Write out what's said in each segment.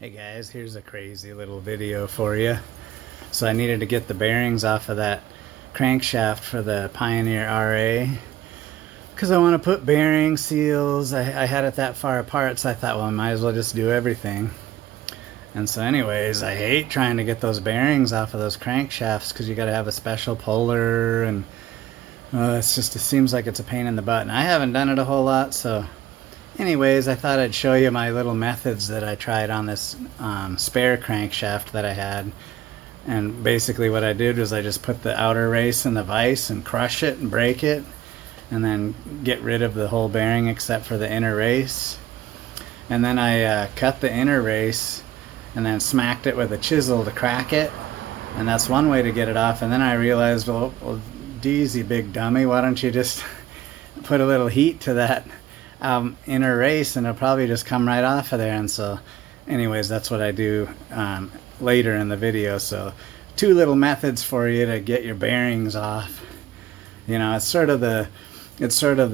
Hey guys, here's a crazy little video for you. So I needed to get the bearings off of that crankshaft for the Pioneer RA because I want to put bearing seals. I had it that far apart, so I thought, well, I might as well just do everything. And so anyways, I hate trying to get those bearings off of those crankshafts because you got to have a special puller, and it seems like it's a pain in the butt. And I haven't done it a whole lot, so anyways, I thought I'd show you my little methods that I tried on this spare crankshaft that I had. And basically what I did was I just put the outer race in the vise and crush it and break it, and then get rid of the whole bearing except for the inner race. And then I cut the inner race and then smacked it with a chisel to crack it. And that's one way to get it off. And then I realized, well geez, you big dummy, why don't you just put a little heat to that inner race and it'll probably just come right off of there. And so anyways, that's what I do later in the video. So two little methods for you to get your bearings off. You know, it's sort of the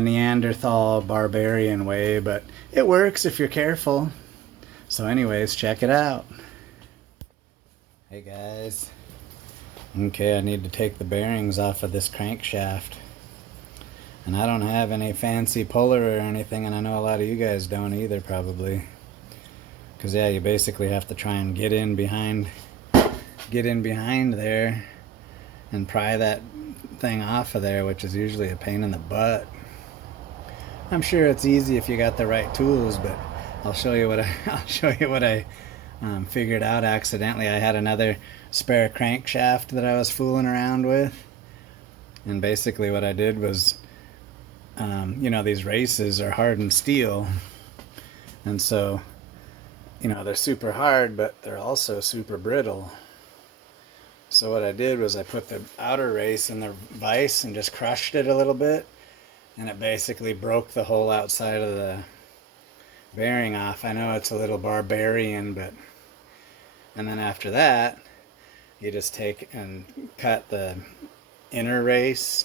Neanderthal barbarian way, but it works if you're careful. So anyways, check it out. Hey guys, okay, I need to take the bearings off of this crankshaft. And I don't have any fancy puller or anything, and I know a lot of you guys don't either, probably. Because, yeah, you basically have to try and get in behind there and pry that thing off of there, which is usually a pain in the butt. I'm sure it's easy if you got the right tools, but I'll show you what I figured out accidentally. I had another spare crankshaft that I was fooling around with, and basically what I did was, you know, these races are hardened steel, and so, you know, they're super hard, but they're also super brittle. So what I did was I put the outer race in the vise and just crushed it a little bit, and it basically broke the whole outside of the bearing off. I know it's a little barbarian, but, and then after that, you just take and cut the inner race,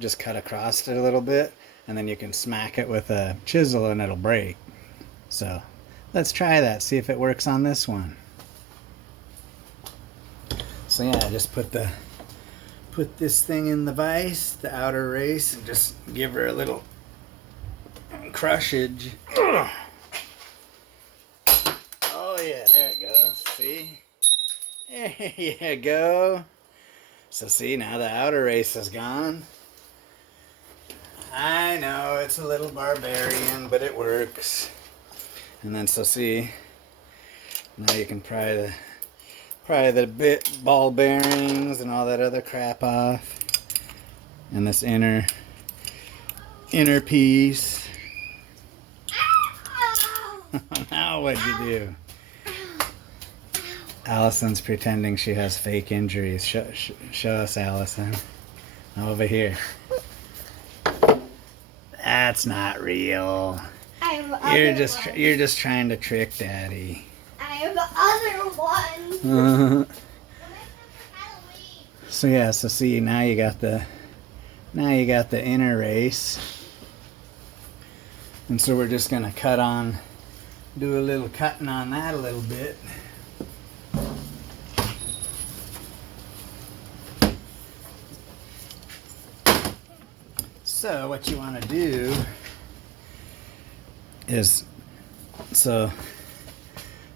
just cut across it a little bit, and then you can smack it with a chisel and it'll break. So let's try that, see if it works on this one. So yeah, I just put this thing in the vise, the outer race, and just give her a little crushage. Oh yeah, there it goes. See? There you go. So see, now the outer race is gone. I know it's a little barbarian, but it works. And then so see, now you can pry the ball bearings and all that other crap off, and this inner piece. Now what'd you do? Allison's pretending she has fake injuries. Show us, Allison. Over here. That's not real. You're just trying to trick Daddy. I have the other one. So yeah, so see, now you got the inner race, and so we're just gonna do a little cutting on that a little bit. So what you want to do is, so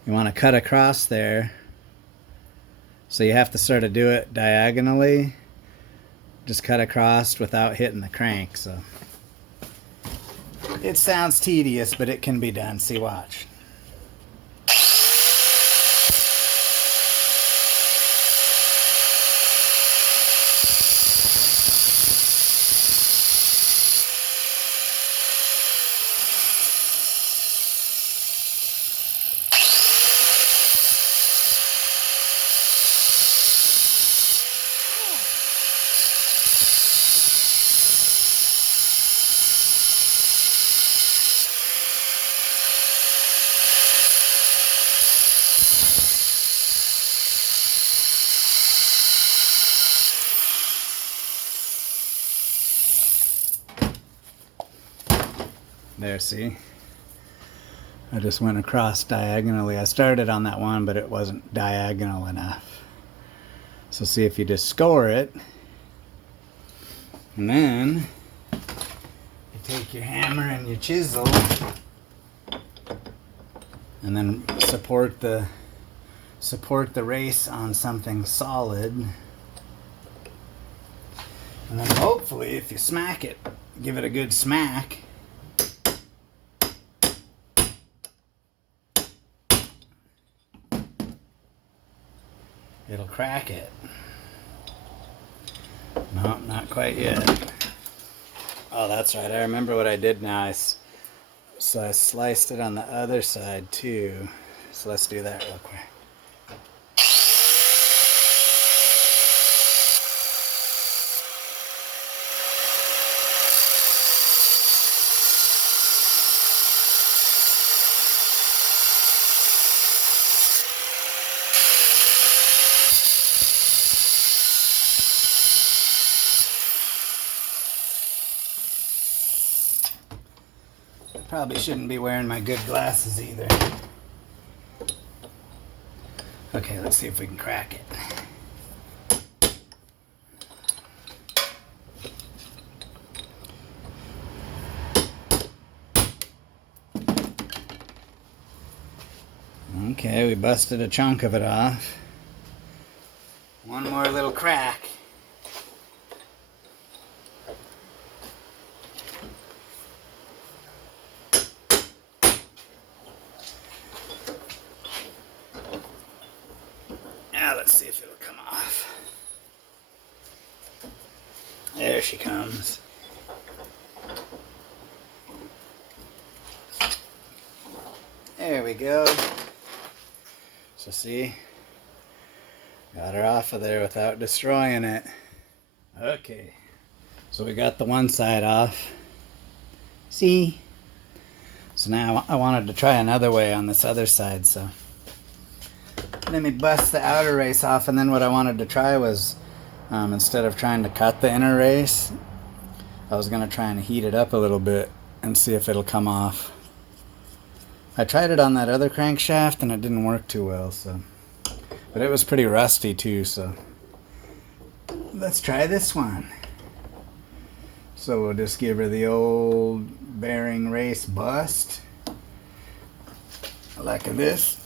you want to cut across there. So you have to sort of do it diagonally. Just cut across without hitting the crank. So it sounds tedious, but it can be done. See, watch. There, see? I just went across diagonally. I started on that one, but it wasn't diagonal enough. So see if you just score it. And then you take your hammer and your chisel and then support the race on something solid. And then hopefully if you smack it, give it a good smack, it'll crack it. No, not quite yet. Oh, that's right. I remember what I did now. So I sliced it on the other side too. So let's do that real quick. Probably shouldn't be wearing my good glasses either. Okay, let's see if we can crack it. Okay, we busted a chunk of it off. One more little crack. Let's see if it'll come off. There she comes. There we go. So see, got her off of there without destroying it. Okay, so we got the one side off. See? So now I wanted to try another way on this other side, so let me bust the outer race off, and then what I wanted to try was, instead of trying to cut the inner race, I was going to try and heat it up a little bit and see if it'll come off. I tried it on that other crankshaft and it didn't work too well, so. But it was pretty rusty too, so. Let's try this one. So we'll just give her the old bearing race bust. Like this.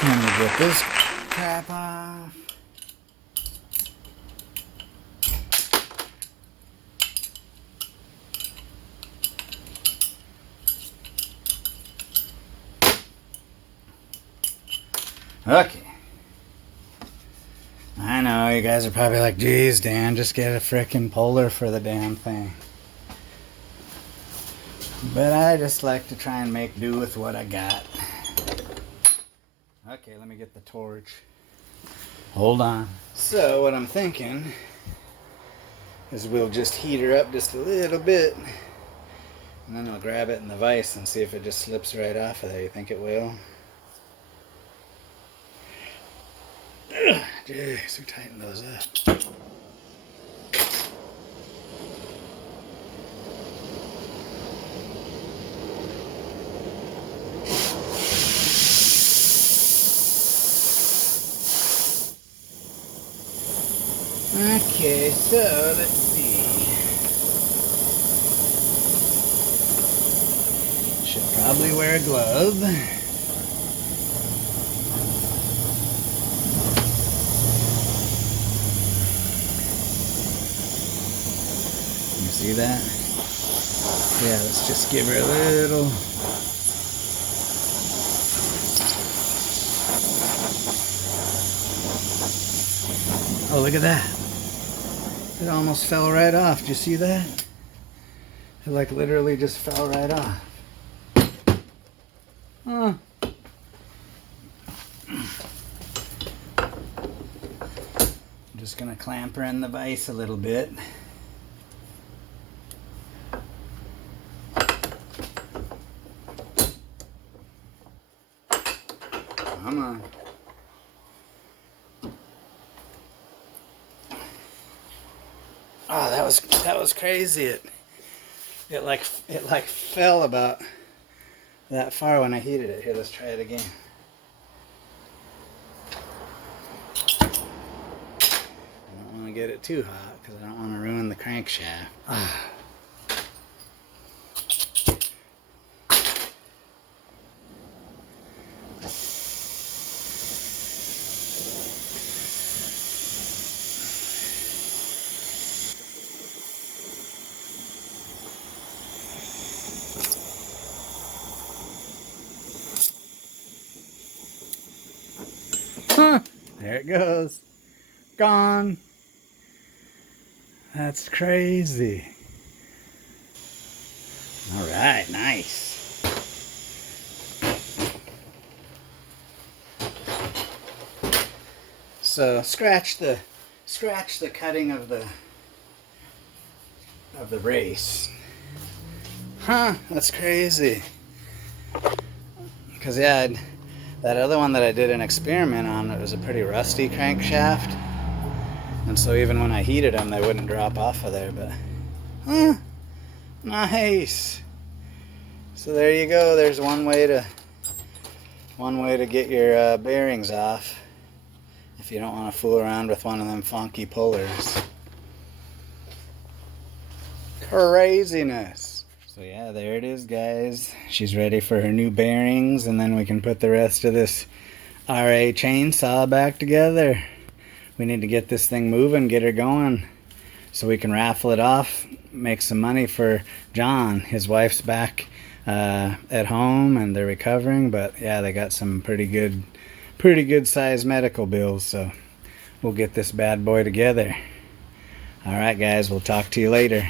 Can we get this crap off? Okay. I know, you guys are probably like, geez, Dan, just get a frickin' puller for the damn thing. But I just like to try and make do with what I got. Okay, let me get the torch. Hold on. So, what I'm thinking is we'll just heat her up just a little bit. And then I'll grab it in the vise and see if it just slips right off of there. You think it will? Jeez, who tightened those up? Okay, so let's see. Should probably wear a glove. See that? Yeah, let's just give her a little. Oh, look at that. It almost fell right off. Did you see that? It like literally just fell right off. Huh. I'm just gonna clamp her in the vise a little bit. Come on. Oh, that was crazy. It like fell about that far when I heated it. Here, let's try it again. I don't want to get it too hot because I don't want to ruin the crankshaft. Ah. Huh. There it goes. Gone. That's crazy. All right, nice. So scratch the cutting of the race. Huh, that's crazy. Because yeah, that other one that I did an experiment on, it was a pretty rusty crankshaft. And so even when I heated them, they wouldn't drop off of there, but huh, nice. So there you go. There's one way to get your bearings off if you don't want to fool around with one of them funky pullers. Craziness. So yeah, there it is, guys. She's ready for her new bearings, and then we can put the rest of this RA chainsaw back together. We need to get this thing moving, get her going, so we can raffle it off, make some money for John. His wife's back at home and they're recovering, but yeah, they got some pretty good sized medical bills, so we'll get this bad boy together. All right, guys, we'll talk to you later.